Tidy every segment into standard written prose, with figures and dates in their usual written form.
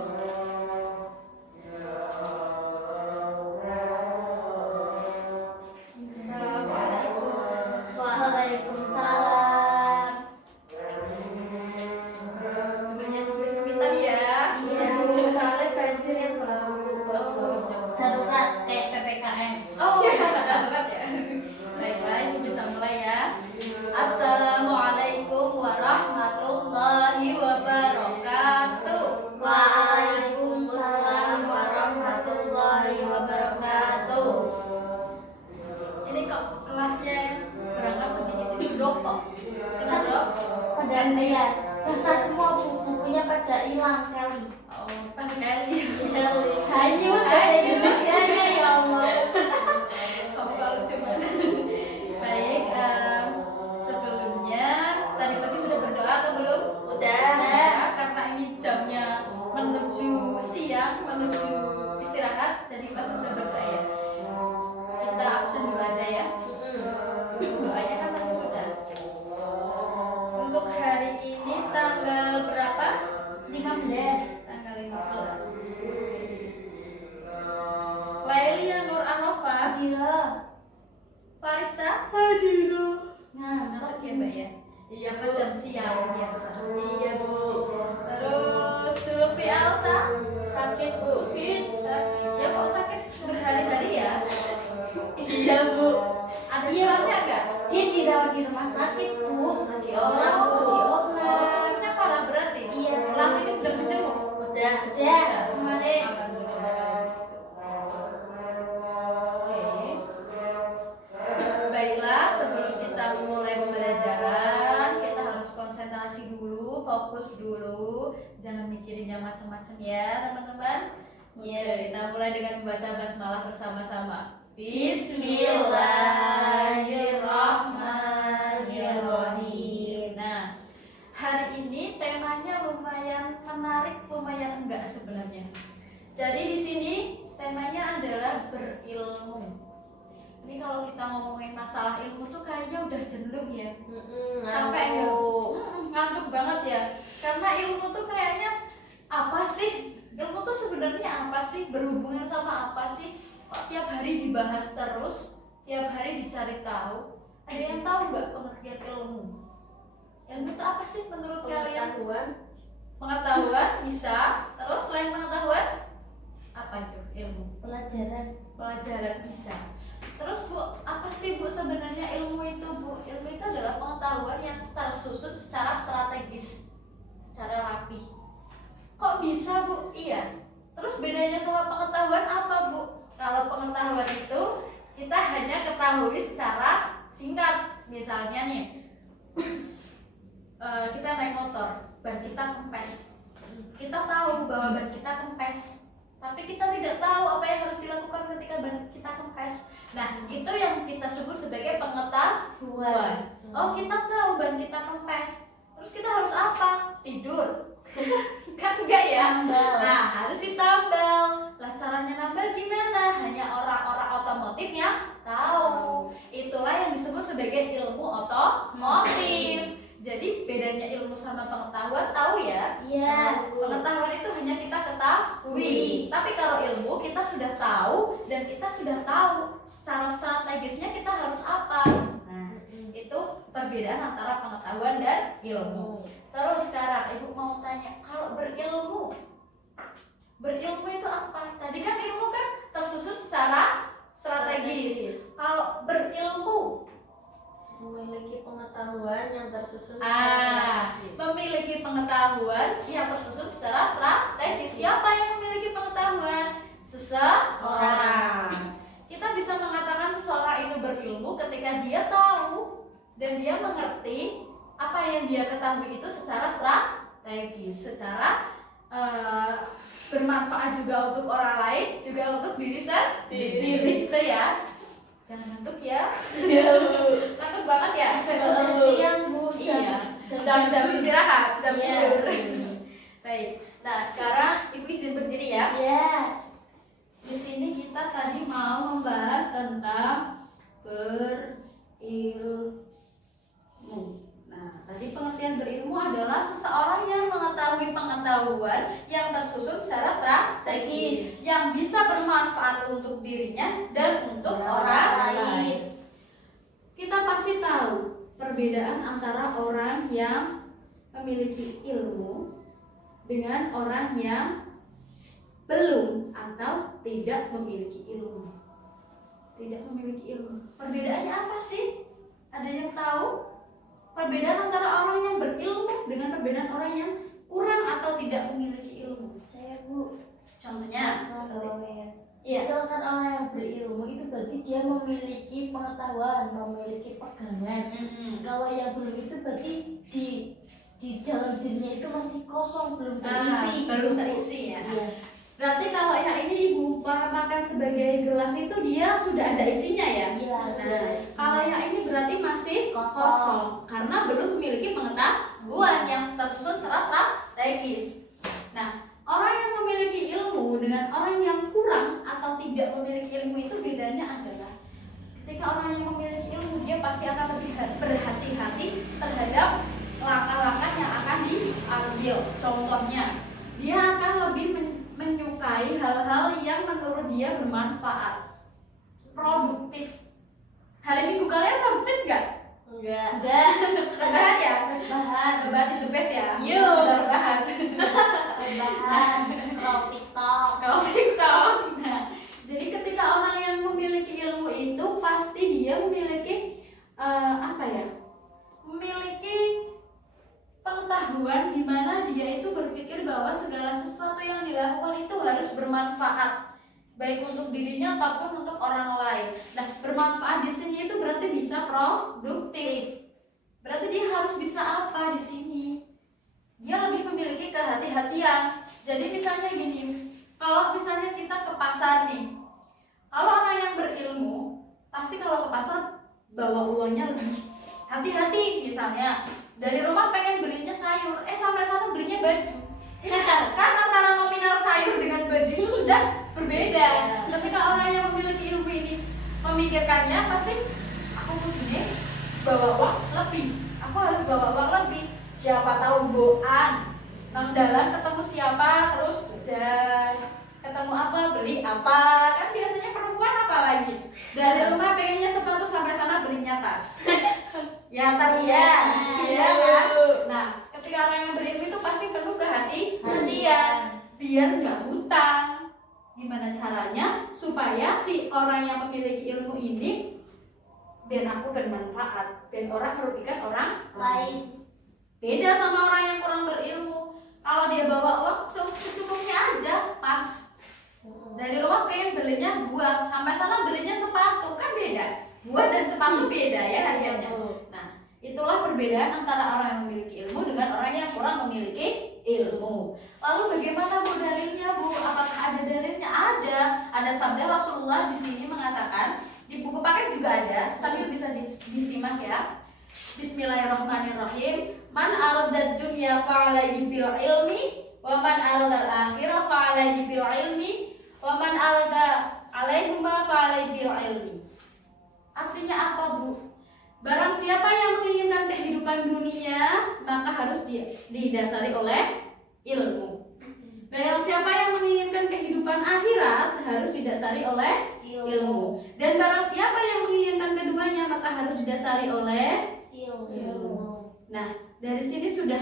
Assalamualaikum. Waalaikumsalam. Banyak sempit-sempitan ya. Iya, soalnya banjir yang berlalu darurat kayak PPKM. Oh iya, darurat ya. Baiklah, ini bisa mulai ya. Assalamualaikum warahmatullahi wabarakatuh. Waalaikumsalam warahmatullahi wabarakatuh. Ini kok kelasnya berangkat sedikit ini drop kok. Kenapa? Pada ya, basah semua bukunya pada hilang kali. Oh, kali. Hanyut bahasa Indonesianya ya Allah. Kamu kalau cuma baik, sebelumnya tadi pagi sudah berdoa atau belum? Udah. Ya, karena ini jamnya menuju siang, menuju istirahat, jadi pasti sudah berdoa ya. Kita absen dulu aja ya. Doanya kan tadi sudah. Untuk hari ini tanggal berapa? 15. Tanggal 15. Lailia Nur Anova, Adira. Farisa, Ngantuk ya Mbak ya. Iya, jam siang biasa. Iya Bu. Terus Sulfi Alsa, Sakit Bu. sakit. Ya kok sakit berhari-hari ya? Iya Bu. Ada Iya, suratnya enggak? Dia dirawat di rumah sakit Bu. Lagi orang, lagi Oh, online. sakitnya parah berarti. Iya. Kelas ini sudah menjenguk. Udah kemarin. Baiklah, sebelum kita mulai pembelajaran, kita harus konsentrasi dulu, fokus dulu, jangan mikirin yang macam-macam ya, teman-teman. Ya, kita mulai dengan membaca basmalah bersama-sama. Bismillahirrahmanirrahim. Nah, hari ini temanya lumayan menarik, lumayan enggak sebenarnya. Jadi di sini temanya adalah berilmu. Ini kalau kita ngomongin masalah ilmu tuh kayaknya udah jenuh ya. Capek enggak? Ngantuk banget ya. Karena ilmu tuh kayaknya apa sih? Ilmu tuh sebenarnya apa sih? Berhubungan sama apa sih? Kok tiap hari dibahas terus, tiap hari dicari tahu. Ada yang tahu nggak pengertian ilmu? Ilmu itu apa sih menurut kalian? Pengetahuan bisa. Terus selain pengetahuan, apa itu ilmu? Pelajaran bisa. Terus Bu, apa sih Bu sebenarnya ilmu itu Bu? Ilmu itu adalah pengetahuan yang tersusun secara strategis, secara rapi. Kok bisa Bu? Iya. Terus bedanya sama pengetahuan apa Bu? Kalau pengetahuan itu kita hanya ketahui secara singkat. Misalnya nih, kita naik motor, ban kita kempes. Kita tahu bahwa ban kita kempes, tapi kita tidak tahu apa yang harus dilakukan ketika ban kita kempes. Nah, itu yang kita sebut sebagai pengetahuan. Oh, kita tahu ban kita kempes. Terus kita harus apa? Tidur. Kan enggak ya? Nah, harus ditambal. Lah caranya nambal gimana? Hanya orang-orang otomotif yang tahu. Itulah yang disebut sebagai ilmu otomotif. Jadi bedanya ilmu sama pengetahuan tahu ya? Iya. Pengetahuan itu hanya kita ketahui. Tapi kalau ilmu kita sudah tahu dan kita sudah tahu secara strategisnya kita harus apa. Nah, itu perbedaan antara pengetahuan dan ilmu. Terus sekarang Ibu mau tanya, kalau berilmu itu apa? Tadi kan ilmu kan tersusun secara strategis. Kalau berilmu Memiliki pengetahuan yang tersusun memiliki pengetahuan yang tersusun secara strategis. Siapa yang memiliki pengetahuan? Seseorang. Kita bisa mengatakan seseorang itu berilmu ketika dia tahu dan dia mengerti apa yang dia ketahui itu secara strategis, secara bermanfaat juga untuk orang lain, juga untuk diri sendiri. Itu ya. Jangan ngantuk ya. Ngantuk banget ya. siang Bu. Iya. Jam istirahat, jam tidur. Baik. Nah, sekarang Ibu izin berdiri ya. Iya. Di sini kita tadi mau membahas tentang berilmu. Nah, tadi pengertian berilmu adalah seseorang yang mengetahui mengetahui pengetahuan yang tersusun secara strategis yang bisa bermanfaat untuk dirinya dan untuk orang lain. Kita pasti tahu perbedaan antara orang yang memiliki ilmu dengan orang yang belum atau tidak memiliki ilmu. Tidak memiliki ilmu. Perbedaannya apa sih? Ada yang tahu? Perbedaan antara orang yang berilmu dengan perbedaan orang yang kurang atau tidak memiliki ilmu. Saya Bu, Contohnya, iya. misalkan orang yang berilmu itu berarti dia memiliki pengetahuan, memiliki pegangan. Kalau yang belum itu berarti di dalam dirinya itu masih kosong, belum terisi. Belum terisi ya. Iya. Berarti kalau yang ini Ibu makan sebagai gelas itu dia sudah ada isinya ya. Iya. Nah, kalau yang ini berarti masih kosong karena belum memiliki pengetahuan yang tersusun secara strategis. Nah, orang yang memiliki ilmu dengan orang yang kurang atau tidak memiliki ilmu itu bedanya adalah ketika orang yang memiliki ilmu dia pasti akan lebih berhati-hati terhadap langkah-langkah yang akan diambil. Contohnya, dia akan lebih menyukai hal-hal yang menurut dia bermanfaat, produktif. Hari Minggu kalian produktif nggak? Enggak. Rebahan ya? Rebahan is the best ya? Rebahan. Scroll TikTok. Kalau TikTok. Nah, jadi ketika orang yang memiliki ilmu itu pasti dia memiliki memiliki pengetahuan di mana dia itu berpikir bahwa segala sesuatu yang dilakukan itu harus bermanfaat baik untuk dirinya ataupun untuk orang lain. Nah, bermanfaat di sini itu berarti bisa produktif. Berarti dia harus bisa apa di sini? Dia lebih memiliki kehati-hatian. Jadi misalnya gini, kalau misalnya kita ke pasar nih, kalau orang yang berilmu pasti kalau ke pasar bawa uangnya lebih hati-hati. Misalnya dari rumah pengen belinya sayur, sampai sana belinya baju. Kan antara nominal sayur dengan baju itu sudah berbeda. Ketika orang yang memiliki ilmu ini memikirkannya pasti aku begini bawa uang lebih, aku harus bawa uang lebih. Siapa tahu boan nang jalan ketemu siapa terus jajan, ketemu apa beli apa. Kan biasanya perempuan apa lagi dari rumah pengennya sepatu sampai sana belinya tas. Ya tadi ya kan. Nah, ketika orang yang berilmu itu pasti penuh kehati-hatian biar nggak hutang. Gimana caranya supaya si orang yang memiliki ilmu ini biar aku bermanfaat, biar orang merugikan orang lain. Beda sama orang yang kurang berilmu. Kalau dia bawa uang secukupnya aja, pas. Dari rumah pengen belinya buah, sampai sana belinya sepatu, kan beda. Buah dan sepatu beda ya harganya. Nah, itulah perbedaan antara orang yang memiliki ilmu dengan orang yang kurang memiliki ilmu. Lalu bagaimana Bu dalilnya Bu? Apakah ada dalilnya? Ada sabda Rasulullah di sini mengatakan, di buku paket juga ada, sambil bisa disimak ya. Bismillahirrahmanirrahim. Man aradad dunya fa'alaihi bil ilmi, wa man aradal akhirah fa'alaihi bil ilmi, wa man arada alaihuma fa'alaihi bil ilmi. Artinya apa Bu? Barang siapa yang menginginkan kehidupan dunia, maka harus didasari oleh ilmu. Barang siapa yang menginginkan kehidupan akhirat, harus didasari oleh ilmu. Dan barang siapa yang menginginkan keduanya, maka harus didasari oleh ilmu. Nah, dari sini sudah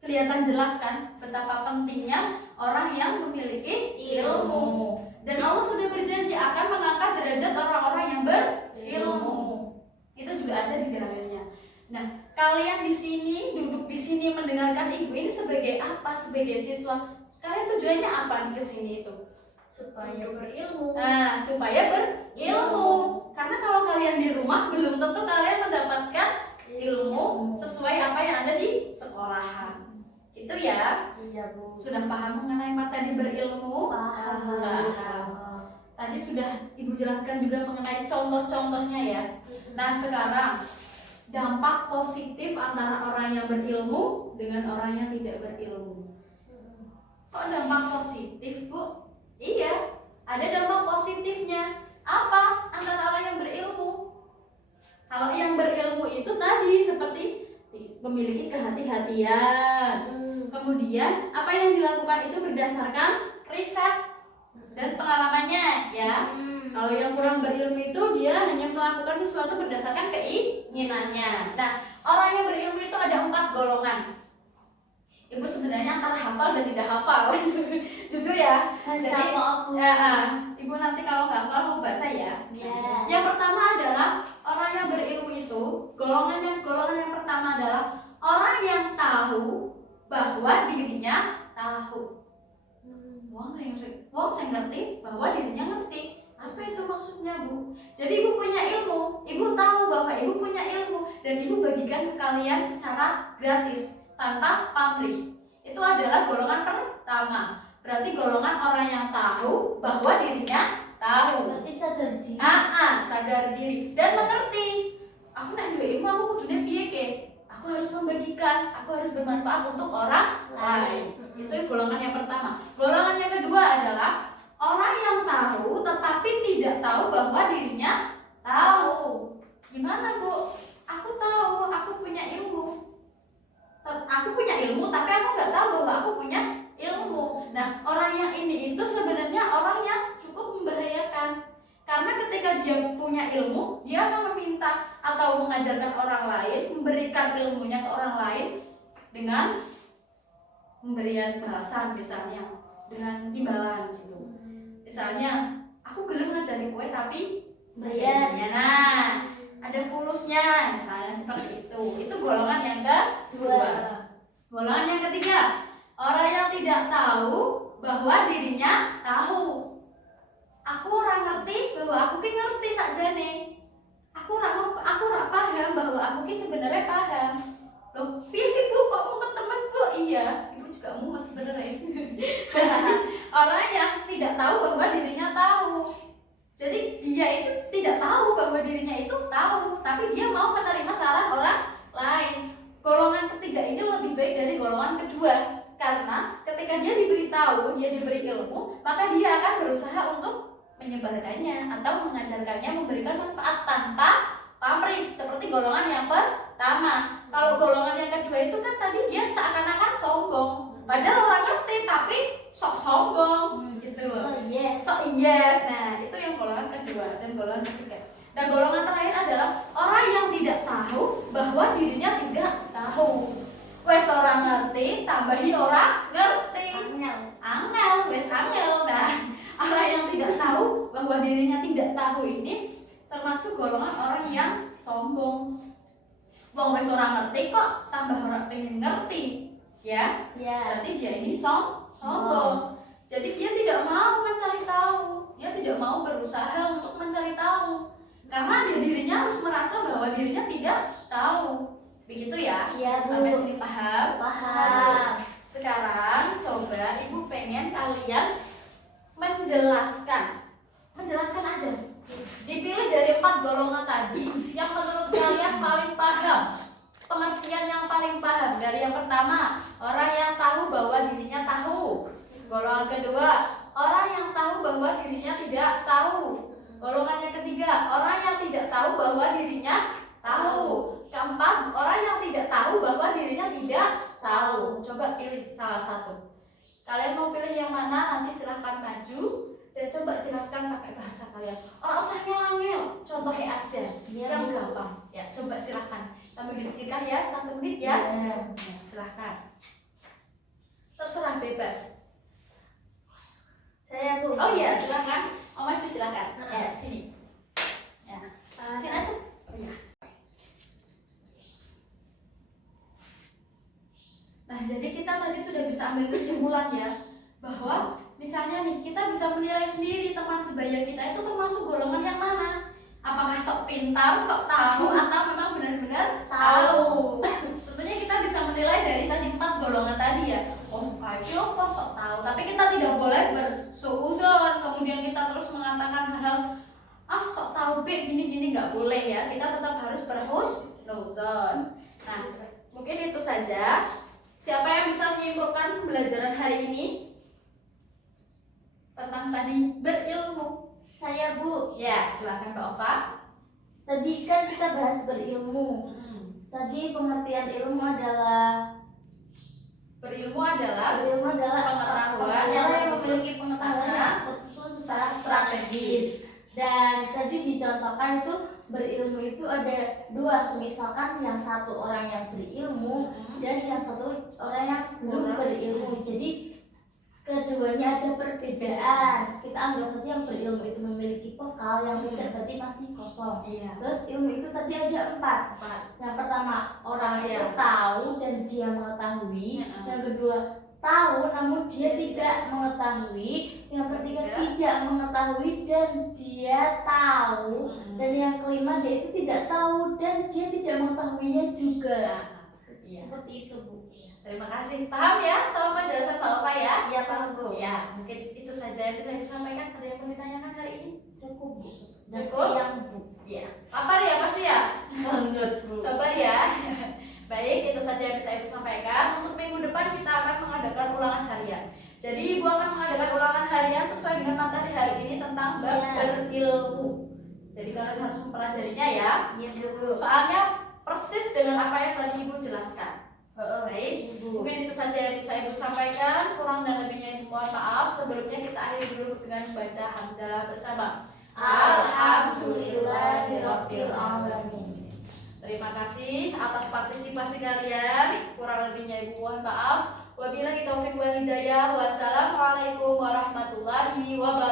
kelihatan jelas kan betapa pentingnya orang yang memiliki ilmu. Dan Allah sudah berjanji akan mengangkat derajat orang-orang yang berilmu. Itu juga ada di dalilnya. Nah, kalian di sini duduk di sini mendengarkan ibu ini sebagai apa? Sebagai siswa. Kalian tujuannya apa nih ke sini itu? Supaya berilmu. Nah, supaya berilmu. Karena kalau kalian di rumah belum tentu kalian mendapatkan ilmu sesuai apa yang ada di sekolahan. Itu ya. Iya Bu. Sudah paham mengenai materi berilmu? Paham. Tadi sudah Ibu jelaskan juga mengenai contoh-contohnya ya. Nah, sekarang dampak positif antara orang yang berilmu dengan orang yang tidak berilmu. Kok dampak positif, Bu? Iya, ada dampak positifnya. Apa? Antara orang yang berilmu. Kalau yang berilmu itu tadi seperti memiliki kehati-hatian, Kemudian apa yang dilakukan itu berdasarkan riset dan pengalamannya ya. Kalau yang kurang berilmu itu dia hanya melakukan sesuatu berdasarkan keinginannya. Nah, orang yang berilmu itu ada 4 golongan. Ibu sebenarnya antara hafal dan tidak hafal. Jujur ya. Jadi ibu nanti kalau nggak hafal mau baca ya. Yang pertama adalah orang yang berilmu itu golongan yang pertama adalah orang yang tahu bahwa dirinya tahu. Wong saya ngerti bahwa dirinya ngerti. Apa itu maksudnya, Bu? Jadi ibu punya ilmu, ibu tahu bahwa ibu punya ilmu dan ibu bagikan ke kalian secara gratis tanpa pamrih. Itu adalah golongan pertama. Berarti golongan orang yang tahu bahwa dirinya tahu. Berarti sadar diri. Sadar diri dan mengerti. Aku nak duwe ilmu, aku kudune piye ke? Aku harus membagikan, aku harus bermanfaat untuk orang lain. Itu golongan yang pertama. Golongan yang kedua adalah orang yang tahu tetapi tidak tahu bahwa dirinya tahu. Gimana, Bu? Aku tahu, aku punya ilmu. Aku punya ilmu tapi aku nggak tahu bahwa aku punya ilmu. Nah, orang yang ini itu sebenarnya orang yang cukup membahayakan. Karena ketika dia punya ilmu, dia akan meminta atau mengajarkan orang lain, memberikan ilmunya ke orang lain dengan pemberian balasan misalnya, dengan imbalan gitu. Misalnya, aku gelem ngajari kue tapi bayarnya. Nah, ada fulusnya misalnya seperti itu. Itu golongan yang kedua. Golongan yang ketiga, orang yang tidak tahu bahwa dirinya tahu. Aku orang ngerti bahwa aku ki ngerti sakjane. Aku ora paham bahwa aku ki sebenarnya paham. Loh, piye sih, Bu? Kok mumet temen, Bu? Iya, ibu juga mumet sebenarnya. Orang yang tidak tahu bahwa dirinya tahu. Jadi dia itu tidak tahu bahwa dirinya itu tahu, tapi dia mau menerima saran orang lain. Golongan ketiga ini lebih baik dari golongan kedua, karena ketika dia diberitahu, dia diberi ilmu, maka dia akan berusaha untuk menyebarkannya atau mengajarkannya, memberikan manfaat tanpa pamrih, seperti golongan yang pertama. Kalau golongan yang kedua itu kan tadi dia seakan-akan sombong, padahal orang ngerti tapi sok sombong gitu loh. So yes. Nah, itu yang golongan kedua dan golongan ketiga. Dan golongan terakhir adalah orang yang tidak tahu bahwa dirinya tidak tahu. Wes orang ngerti, tambahi orang ngerti. Angel, wes angel. Nah, orang yang tidak tahu bahwa dirinya tidak tahu ini termasuk golongan orang yang sombong. Wong wes orang ngerti kok tambah orang pengen ngerti. Ya. Berarti dia ini sombong. Jadi dia tidak mau mencari tahu. Dia tidak mau berusaha untuk mencari tahu. Karena dirinya harus merasa bahwa dirinya tidak tahu. Begitu ya? Iya, Bu. Sampai sini paham? Paham. Sekarang coba ibu pengen kalian menjelaskan aja. Dipilih dari 4 golongan tadi yang menurut kalian paling paham, pengertian yang paling paham. Dari yang pertama, orang yang tahu bahwa dirinya tahu. Golongan kedua, orang yang tahu bahwa dirinya tidak tahu. Golongan yang ketiga, orang yang tidak tahu bahwa dirinya tahu. Keempat, orang yang tidak tahu bahwa dirinya tidak tahu. Coba pilih salah satu. Kalian mau pilih yang mana? Nanti silahkan maju dan coba jelaskan pakai bahasa kalian. Orang usah ngel-ngel, contohnya aja yang gampang. Ya, coba silahkan. Kami didiktikan ya, 1 menit ya. Silahkan. Terserah, bebas. Saya, Bu. Oh iya, silahkan. Maju silahkan. Ya, sini. Ya, sini aja. Ya. Nah, jadi kita tadi sudah bisa ambil kesimpulan ya, bahwa misalnya nih kita bisa menilai sendiri teman sebaya kita itu termasuk golongan yang mana. Apakah sok pintar, sok tahu, atau memang benar-benar tahu. Tentunya kita bisa menilai dari tadi 4 golongan tadi ya. Oh, kayak apa sok tahu. Tapi kita tidak boleh bersuudzon, kemudian kita terus mengatakan hal-hal sok tahu gini-gini, nggak boleh ya. Kita tetap harus berhusnudzon. Nah, mungkin itu saja. Siapa yang bisa menyimpulkan pembelajaran hari ini tentang tadi berilmu? Saya, Bu. Ya, silakan Mbak Ova. Tadi kan kita bahas berilmu. Tadi pengertian ilmu adalah Berilmu adalah pengetahuan yang memiliki pengetahuan yang tersusun secara strategis. Dan tadi dicontohkan itu berilmu itu ada dua, misalkan yang satu orang yang berilmu dan yang satu orang yang belum berilmu. Jadi keduanya ada perbedaan. Kita anggap saja yang berilmu itu memiliki bekal, yang tidak berarti masih kosong. Terus ilmu itu tadi ada empat. Yang pertama, orang itu tahu dan dia mengetahui. Yang kedua, tahu namun dia tidak mengetahui. Yang ketiga, tidak mengetahui dan dia tahu. Dan yang kelima, dia itu tidak tahu dan dia tidak mengetahuinya juga. Seperti itu, Bu. Terima kasih. Paham ya sama penjelasan Mbak Ova ya? Iya, paham, Bu. Ya, mungkin itu saja yang bisa saya sampaikan. Ada yang mau ditanyakan hari ini? Cukup, Bu. Cukup? Siang, Bu. Ya. Apa ya pasti ya? Banget, Bu. Sabar ya. Baik, itu saja yang bisa Ibu sampaikan. Untuk minggu depan kita akan mengadakan ulangan harian. Jadi Ibu akan mengadakan ulangan harian sesuai dengan materi hari ini tentang bab berilmu. Jadi kalian harus mempelajarinya ya. Iya, Bu. Soalnya persis dengan apa yang tadi Ibu jelaskan. Baik, mungkin itu saja yang bisa Ibu sampaikan. Kurang dan lebihnya Ibu mohon maaf. Sebelumnya kita akhiri dulu dengan membaca hamdalah bersama. Alhamdulillahirabbil alamin. Terima kasih atas partisipasi kalian. Kurang lebihnya Ibu mohon maaf. Wabillahi taufiq wal hidayah. Wassalamualaikum warahmatullahi wabarakatuh.